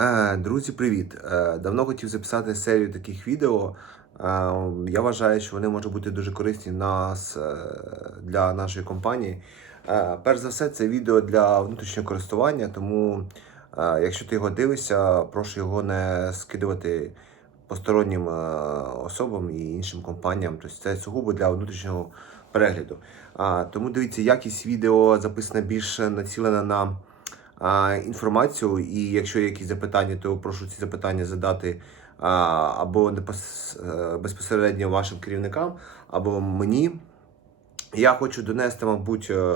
Е, Друзі, привіт! Е, Давно хотів записати серію таких відео. Е, Я вважаю, що вони можуть бути дуже корисні нас для нашої компанії. Перш за все, це відео для внутрішнього користування, тому якщо ти його дивишся, прошу його не скидувати постороннім особам і іншим компаніям. Тобто це сугубо для внутрішнього перегляду. Тому дивіться, якість відео записана більш націлена на інформацію, і якщо є якісь запитання, то прошу ці запитання задати або е, безпосередньо вашим керівникам, або мені. Я хочу донести, мабуть, е,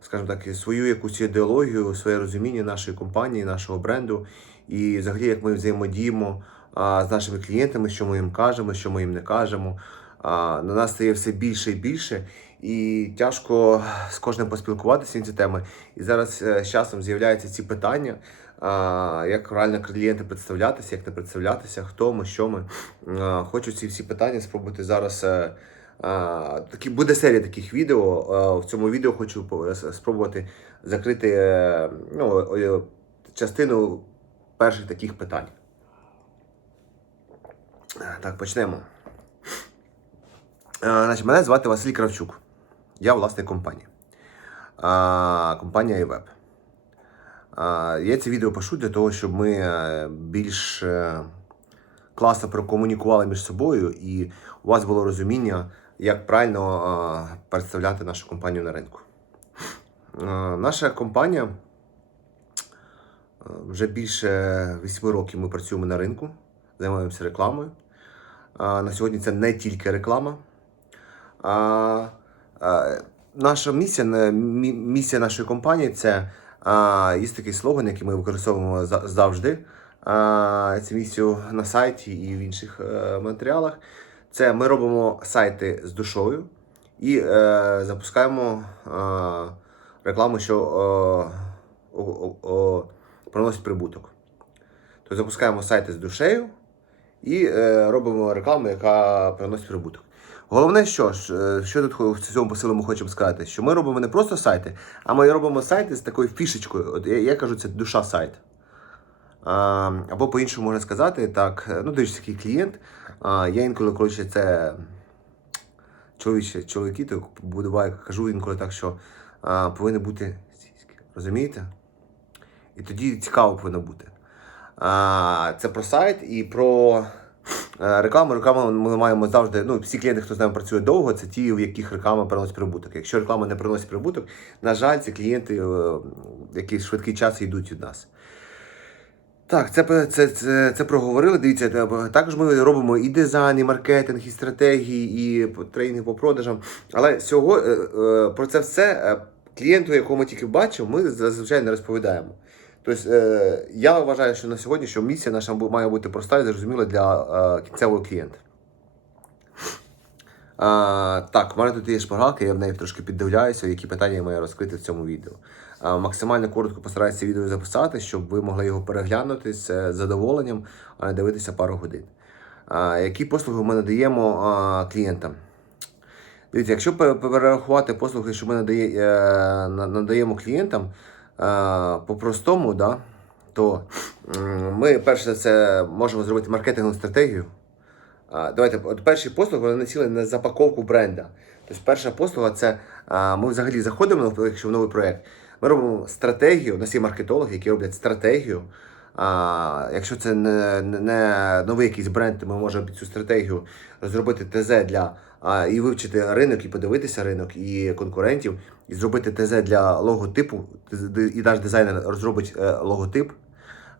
скажімо так, свою якусь ідеологію, своє розуміння нашої компанії, нашого бренду, і взагалі, як ми взаємодіємо з нашими клієнтами, що ми їм кажемо, що ми їм не кажемо. На нас стає все більше і більше, і тяжко з кожним поспілкуватися на ці теми. І зараз е, з часом з'являються ці питання, як правильно клієнти представлятися, як не представлятися, хто ми, що ми. Хочу ці всі питання спробувати зараз. е, Такі буде серія таких відео. В цьому відео хочу спробувати закрити е, ну, частину перших таких питань. Так, почнемо. Значить, мене звати Василь Кравчук. Я власник компанії. А, компанія iWeb. А, я це відео пишу для того, щоб ми е, більш е, класно прокомунікували між собою і у вас було розуміння, як правильно е, представляти нашу компанію на ринку. Наша компанія вже більше 8 років ми працюємо на ринку, займаємося рекламою. На сьогодні це не тільки реклама. Наша місія, місія нашої компанії це є такий слоган, який ми використовуємо завжди. Цю місію на сайті і в інших е, матеріалах. Це ми робимо сайти з душою і е, запускаємо рекламу, що е, приносить прибуток. Тобто запускаємо сайти з душею і е, робимо рекламу, яка приносить прибуток. Головне, що ж, е, що тут в цьому посилу ми хочемо сказати, що ми робимо не просто сайти, а ми робимо сайти з такою фішечкою. От я, я кажу, це душа сайт. А, або по-іншому можна сказати, так, е, ну, дивишся, такий клієнт. А, я інколи, коротше, це чоловіче, чоловіки, то буває, кажу інколи так, що а, повинні бути. Розумієте? І тоді цікаво повинно бути. А, це про сайт і про е, рекламу. Рекламу ми маємо завжди. Ну, всі клієнти, хто з нами працює довго, це ті, в яких реклама приносить прибуток. Якщо реклама не приносить прибуток, на жаль, ці клієнти е, якийсь швидкий час йдуть від нас. Так, це, це, це, це проговорили. Дивіться, е, також ми робимо і дизайн, і маркетинг, і стратегії, і тренінги по продажам. Але цього, е, про це все клієнту, якого ми тільки бачимо, ми зазвичай не розповідаємо. Тобто, е, я вважаю, що на сьогодні що місія наша має бути проста і зрозуміла для е, кінцевого клієнта. А, так, у мене тут є шпаргалка, я в неї трошки піддивляюся, які питання я маю розкрити в цьому відео. Максимально коротко постараюся відео записати, щоб ви могли його переглянути з е, задоволенням, а не дивитися пару годин. Які послуги ми надаємо клієнтам? Дивіться, якщо перерахувати послуги, що ми надає, е, надаємо клієнтам по-простому, да, то ми перш за все можемо зробити маркетингову стратегію. Давайте, от перші послуги вони націлені на запаковку бренда. Тобто перша послуга це ми взагалі заходимо, якщо в новий проєкт, ми робимо стратегію, у нас є маркетологи, які роблять стратегію. А, якщо це не, не- не новий якийсь бренд, то ми можемо під цю стратегію розробити ТЗ для а, і вивчити ринок, і подивитися ринок і конкурентів, і зробити ТЗ для логотипу. І наш дизайнер розробить е, логотип.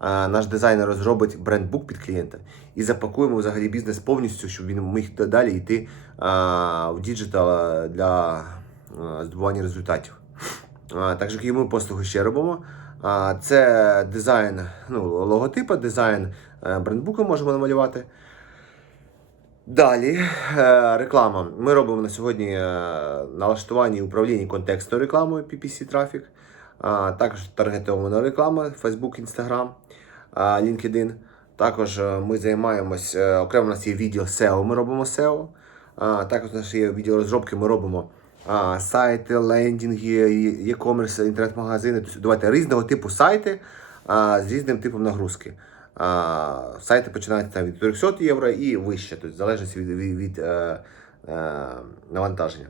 Наш дизайнер розробить брендбук під клієнта і запакуємо взагалі бізнес повністю, щоб він міг далі йти в діджитал для здобування результатів. Також які ми послуги ще робимо. Це дизайн ну, логотипа, дизайн е, брендбука можемо намалювати. Далі е, реклама. Ми робимо на сьогодні е, налаштування і управління контекстною рекламою PPC трафік. Також таргетована реклама Facebook, Instagram, LinkedIn. Також е, ми займаємось, окремо у нас є відділ SEO, ми робимо SEO. Також у нас є відділ розробки, ми робимо сайти, лендінги, e-commerce, інтернет-магазини. Тобто, давайте різного типу сайти. з різним типом нагрузки. Сайти починаються від 300 євро і вище, тобто залежить від, від, від е, е, навантаження.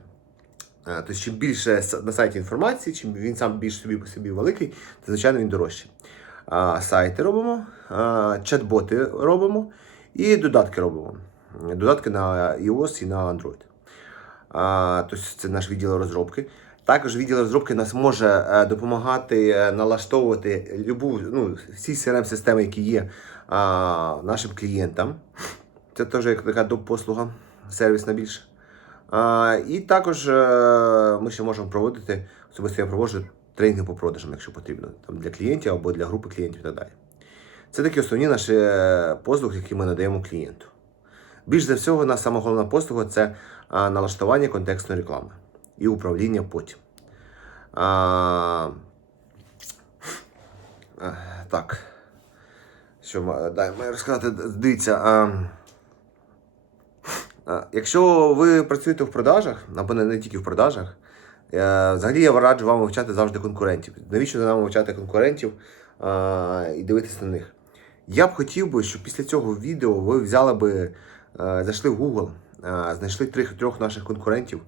Е, Тобто, чим більше на сайті інформації, чим він сам більш собі по собі великий, то звичайно він дорожчий. А, сайти робимо, чат-боти робимо і додатки робимо. Додатки на iOS і на Android. А, тобто це наш відділ розробки. Також відділ розробки нас може е, допомагати е, налаштовувати любу, ну, всі CRM-системи, які є а, нашим клієнтам. Це теж як така доп-послуга, сервісна більше. А, і також е, ми ще можемо проводити, особисто я проводжу тренінги по продажам, якщо потрібно, там для клієнтів або для групи клієнтів і так далі. Це такі основні наші послуги, які ми надаємо клієнту. Більш за всього, наша сама головна послуга це налаштування контекстної реклами і управління потім. А, а, так. Що дай маю розказати? Дивіться. А, а, якщо ви працюєте в продажах, або не, не тільки в продажах, е, взагалі я раджу вам вивчати завжди конкурентів. Навіщо нам вивчати конкурентів а, і дивитися на них? Я б хотів би, щоб після цього відео ви взяли би, е, зайшли в Google, е, знайшли трьох наших конкурентів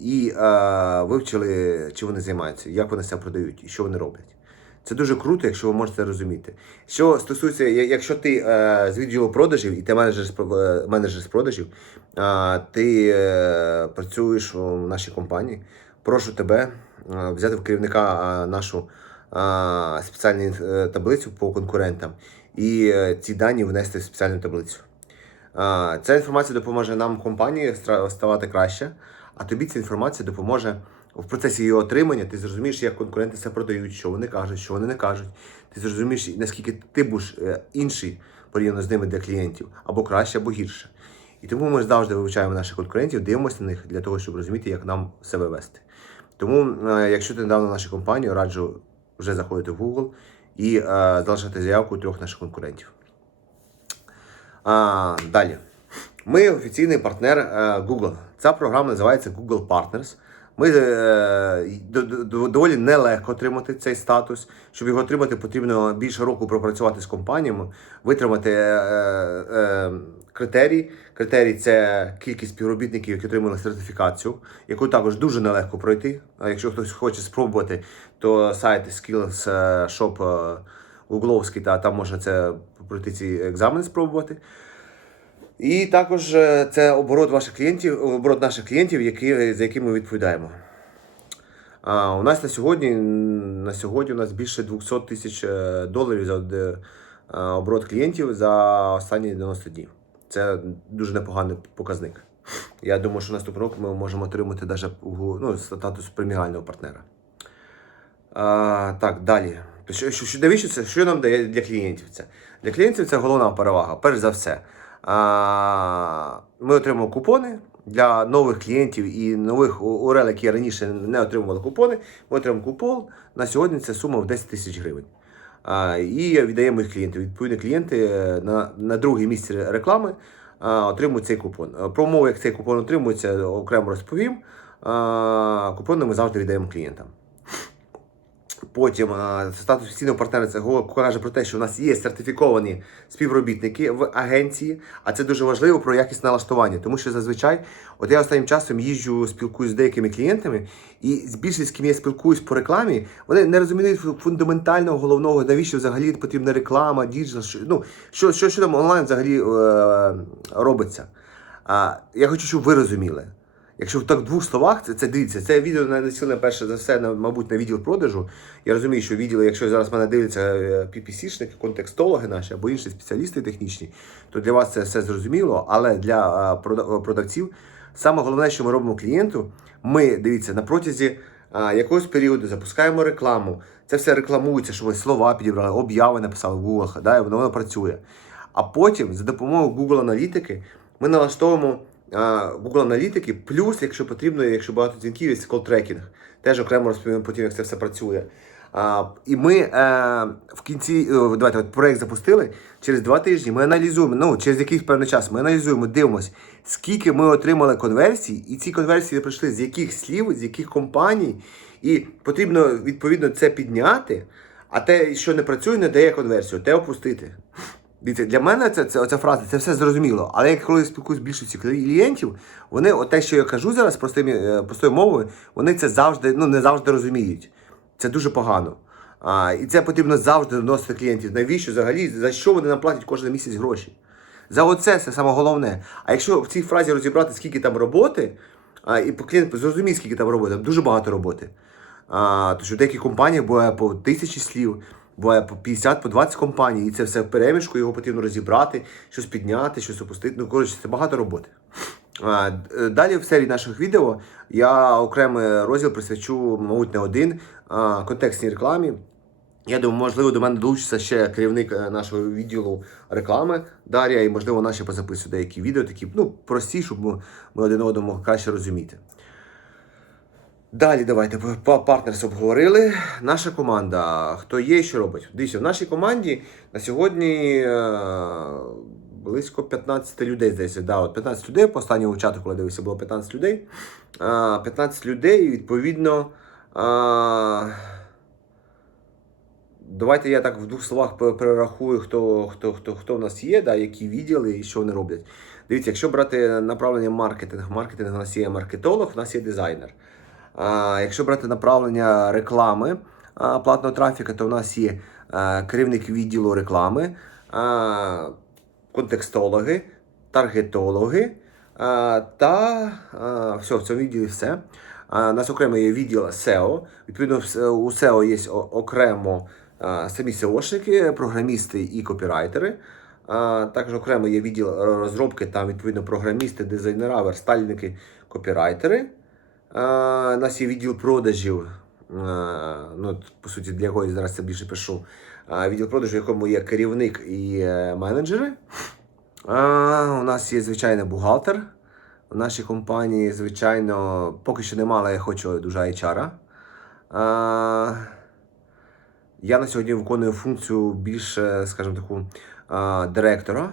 і е, вивчили, чим вони займаються, як вони себе продають і що вони роблять. Це дуже круто, якщо ви можете розуміти. Що стосується, якщо ти е, з відділу продажів і ти менеджер з, е, менеджер з продажів, е, ти е, працюєш у нашій компанії, прошу тебе е, взяти в керівника е, нашу е, спеціальну е, таблицю по конкурентам і е, ці дані внести в спеціальну таблицю. А, Ця інформація допоможе нам компанії ставати краще, а тобі ця інформація допоможе в процесі її отримання. Ти зрозумієш, як конкуренти це продають, що вони кажуть, що вони не кажуть. Ти зрозумієш, наскільки ти будеш е, інший порівняно з ними для клієнтів, або краще, або гірше. І тому ми завжди вивчаємо наших конкурентів, дивимося на них для того, щоб розуміти, як нам себе вести. Тому, е, якщо ти недавно в нашу компанію, раджу вже заходити в Google і е, залишати заявку трьох наших конкурентів. А, далі. Ми офіційний партнер е, Google. Ця програма називається Google Partners. Ми е, до- до- доволі нелегко отримати цей статус. Щоб його отримати, потрібно більше року пропрацювати з компаніями, витримати е, критерії. Критерій це кількість співробітників, які отримали сертифікацію, яку також дуже нелегко пройти. Якщо хтось хоче спробувати, то сайт Skills Shop Гугловський, та там можна це пройти ці екзамени спробувати. І також е, це оборот ваших клієнтів, оборот наших клієнтів, які, за які ми відповідаємо. А, у нас на сьогодні, на сьогодні у нас більше 200 тисяч е, доларів за е, оборот клієнтів за останні 90 днів. Це дуже непоганий показник. Я думаю, що наступного року ми можемо отримати навіть ну, статус преміального партнера. А, так, далі. Що, що, навіщо це? Що нам дає для клієнтів це? Для клієнтів це головна перевага, перш за все. Ми отримуємо купони для нових клієнтів і нових УРЛ, які раніше не отримували купони. Ми отримуємо купон. На сьогодні це сума в 10 тисяч гривень. І віддаємо їх клієнтам. Відповідно, клієнти е, на, на друге місце реклами а, отримують цей купон. Е, Про умови, як цей купон отримується, окремо розповім. Купони ми завжди віддаємо клієнтам. Потім е, статус офіційного партнера це каже про те, що в нас є сертифіковані співробітники в агенції, а це дуже важливо про якісне налаштування. Тому що зазвичай, от я останнім часом їжджу, спілкуюся з деякими клієнтами, і з більшість з ким я спілкуюсь по рекламі, вони не розуміють фундаментального головного, навіщо взагалі потрібна реклама, діджитал, що, ну, що, що, що там онлайн взагалі е, робиться. А, я хочу, щоб ви розуміли. Якщо в так двох словах, це, це дивіться, це відео націлене перше за все, на, мабуть, на відділ продажу. Я розумію, що відділ, якщо зараз мене дивляться е, PPC-шники, контекстологи наші або інші спеціалісти технічні, то для вас це все зрозуміло. Але для е, продавців саме головне, що ми робимо клієнту, ми дивіться на протязі е, якогось періоду запускаємо рекламу. Це все рекламується, що ми слова підібрали, обяви написали в Google, да, воно, воно працює. А потім за допомогою Google аналітики ми налаштовуємо Google аналітики, плюс, якщо потрібно, якщо багато дзвінків, є кол-трекінг. Теж окремо розповім потім, як це все працює. А, і ми е, в кінці, е, давайте от проект запустили. Через два тижні ми аналізуємо, ну через якийсь певний час ми аналізуємо, дивимося, скільки ми отримали конверсій, і ці конверсії прийшли з яких слів, з яких компаній, і потрібно відповідно це підняти. А те, що не працює, не дає конверсію, те опустити. Дивіться, для мене це, це, оця фраза, це все зрозуміло. Але коли я спілкуюся з більшістю клієнтів, вони от те, що я кажу зараз простими, е, простою мовою, вони це завжди, ну не завжди розуміють. Це дуже погано. А, і це потрібно завжди доносити клієнтів. Навіщо взагалі? За що вони нам платять кожен місяць гроші? За оце це саме головне. А якщо в цій фразі розібрати, скільки там роботи, а, і клієнт зрозуміє, скільки там роботи, дуже багато роботи. А, тому що в деяких компаніях буває по тисячі слів, буває по 50, по 20 компаній, і це все в перемішку, його потрібно розібрати, щось підняти, щось опустити. Ну, коротше, це багато роботи. Далі в серії наших відео я окремий розділ присвячу, мабуть, не один контекстній рекламі. Я думаю, можливо, до мене долучиться ще керівник е, нашого відділу реклами Дар'я, і можливо, вона ще позаписує деякі відео, такі ну, прості, щоб ми один одному краще розуміти. Далі давайте по партнерство обговорили. Наша команда. Хто є і що робить? Дивіться, в нашій команді на сьогодні е, близько 15 людей. Здається, да, от 15 людей. По останньому чату, коли дивився, було 15 людей. Е, 15 людей, відповідно. Е, Давайте я так в двох словах перерахую, хто, хто, хто, хто в нас є, да, які відділи і що вони роблять. Дивіться, якщо брати направлення маркетинг, маркетинг у нас є маркетолог, у нас є дизайнер. Якщо брати направлення реклами платного трафіка, то у нас є керівник відділу реклами, контекстологи, таргетологи та все, в цьому відділі все. У нас окремо є відділ SEO. Відповідно, у SEO є окремо самі SEOшники, програмісти і копірайтери. Також окремо є відділ розробки, там відповідно програмісти, дизайнера, верстальники, копірайтери. У нас є відділ продажів. Ну, по суті, для якого зараз це більше пишу. Відділ продажів, в якому є керівник і е, менеджери. У нас є звичайно бухгалтер. У нашій компанії, звичайно, поки що немає, але я хочу дуже HR. Я на сьогодні виконую функцію більше, скажімо таку, директора.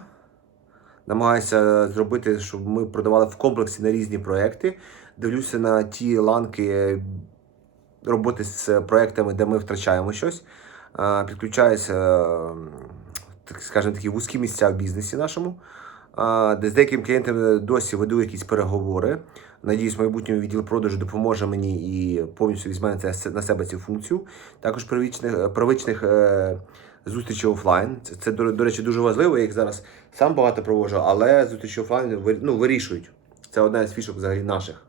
Намагаюся зробити, щоб ми продавали в комплексі на різні проекти. Дивлюся на ті ланки роботи з проектами, де ми втрачаємо щось. Підключаюся, е, так скажімо, такі вузькі місця в бізнесі нашому. Де з деяким клієнтом досі веду якісь переговори. Надіюсь, в майбутньому відділ продажу допоможе мені і повністю візьме на себе цю функцію. Також первичних, первичних е, зустрічей офлайн. Це, це до, речі, дуже важливо. Я їх зараз сам багато проводжу, але зустрічі офлайн ну, вирішують. Це одна з фішок взагалі наших.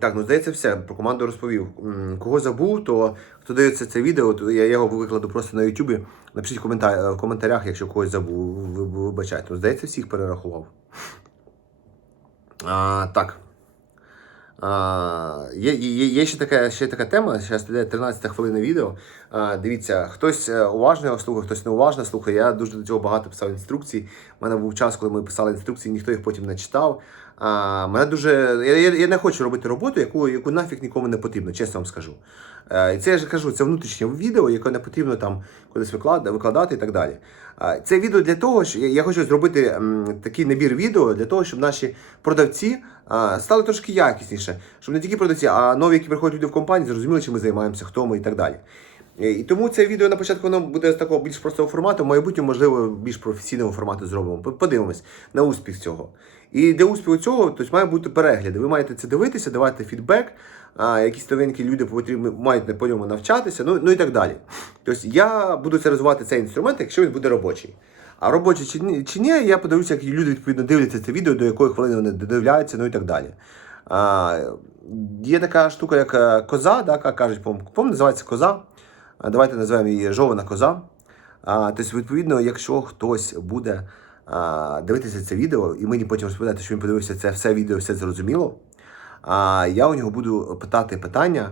Так, ну здається, все. Про команду розповів. Кого забув, то хто дивиться це відео, то я його викладу просто на Ютубі. Напишіть в, коментар... в коментарях, якщо когось забув, ви, ви вибачайте. Ну, здається, всіх перерахував. А, так. Є, є, є ще така, ще така тема, зараз йде 13 хвилина відео. А, дивіться, хтось е, уважно його слухає, хтось неуважно слухає. Я дуже до цього багато писав інструкцій. У мене був час, коли ми писали інструкції, ніхто їх потім не читав. А, мене дуже, я, я, я не хочу робити роботу, яку, яку нафіг нікому не потрібно, чесно вам скажу. Е, І це я ж кажу, це внутрішнє відео, яке не потрібно там кудись викладати, викладати і так далі. А, Це відео для того, що я, я хочу зробити м, такий набір відео для того, щоб наші продавці а, стали трошки якісніше, щоб не тільки продавці, а нові, які приходять люди в компанію, зрозуміли, чим ми займаємося, хто ми і так далі. Е, І тому це відео на початку воно буде з такого більш простого формату, в майбутньому, можливо, більш професійного формату зробимо. Подивимось на успіх цього. І для успіху цього тобто, має бути перегляди. Ви маєте це дивитися, давати фідбек. А, якісь новенькі люди потрібні, мають по ньому навчатися, ну, ну і так далі. Тобто я буду це розвивати цей інструмент, якщо він буде робочий. А робочий чи ні, чи ні, я подивлюся, як люди відповідно дивляться це відео, до якої хвилини вони додивляються, ну і так далі. А, є така штука, як е, коза, да, кажуть, по-моєму, називається коза. Давайте називаємо її жована коза. А, тобто, відповідно, якщо хтось буде а, дивитися це відео, і мені потім розповідати, що він подивився це все відео, все зрозуміло. А, я у нього буду питати питання.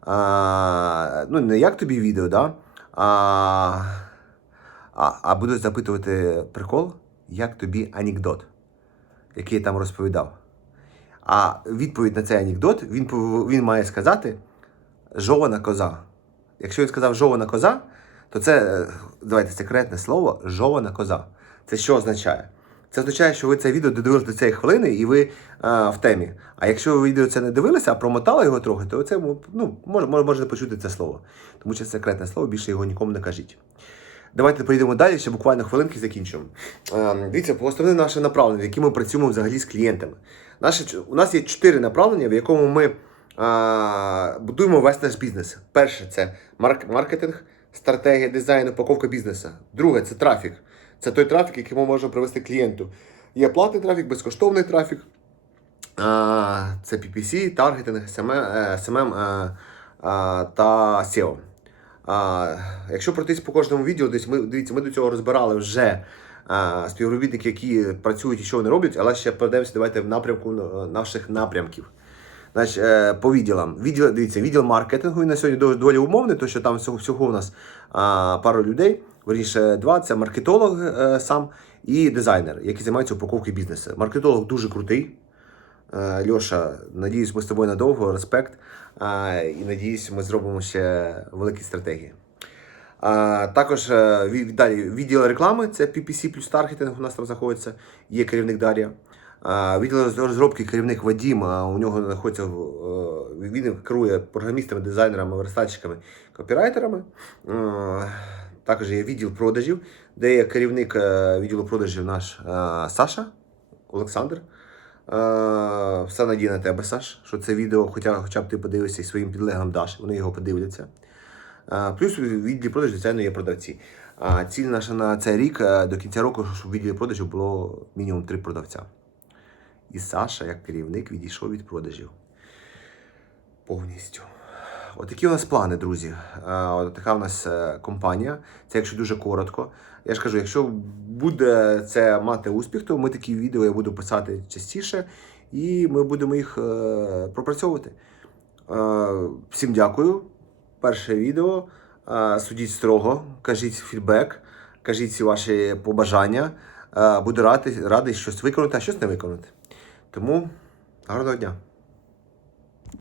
А, ну, не як тобі відео, да? а, а, а буду запитувати прикол, як тобі анекдот, який я там розповідав. А відповідь на цей анекдот він, він має сказати жована коза. Якщо він сказав жована коза, то це, е, давайте секретне слово жована коза. Це що означає? Це означає, що ви це відео додивилися до цієї хвилини і ви а, в темі. А якщо ви відео це не дивилися, а промотали його трохи, то це ну, може, почути це слово. Тому що це секретне слово, більше його нікому не кажіть. Давайте прийдемо далі, ще буквально хвилинки закінчимо. Е, дивіться, по основне наше направлення, в якому ми працюємо взагалі з клієнтами. Наші, у нас є чотири направлення, в якому ми а, будуємо весь наш бізнес. Перше це марк, маркетинг, стратегія, дизайн, упаковка бізнесу. Друге це трафік. Це той трафік, який ми можемо привести клієнту. Є платний трафік, безкоштовний трафік. Це PPC, таргетинг, SMM, е, е, а, та SEO. Якщо пройтись по кожному відео, десь ми дивіться, ми до цього розбирали вже співробітники, які працюють і що вони роблять, але ще перейдемося давайте в напрямку е, наших напрямків. Значить, е, по відділам. Відділ, дивіться, відділ маркетингу він на сьогодні доволі- умовний, тому що там всього, у нас пару людей, верніше два, це маркетолог е, сам і дизайнер, який займається упаковкою бізнесу. Маркетолог дуже крутий. Е, Льоша, надіюсь, ми з тобою надовго, респект. Е, І надіюсь, ми зробимо ще великі стратегії. А, також е, далі відділ реклами, це PPC плюс таргетинг у нас там знаходиться, є керівник Дар'я. А, відділ розробки керівник Вадім, у нього знаходиться е, він керує програмістами, дизайнерами, верстальщиками, копірайтерами. Також є відділ продажів, де є керівник е, відділу продажів наш е, Саша Олександр. Е, Все надія на тебе, Саш, що це відео, хоча, хоча б ти подивишся і своїм підлеглим даш, вони його подивляться. Плюс у відділі продажів, звичайно, є продавці. Ціль наша на цей рік до кінця року, щоб у відділі продажів було мінімум три продавця. І Саша, як керівник, відійшов від продажів. Повністю. Отакі у нас плани, друзі. Е, От така у нас е, компанія. Це якщо дуже коротко. Я ж кажу, якщо буде це мати успіх, то ми такі відео я буду писати частіше, і ми будемо їх е, пропрацьовувати. Всім дякую. Перше відео. Судіть строго, кажіть фідбек, кажіть ваші побажання. Буду радий, радий щось виконати, а щось не виконати. Тому гарного дня!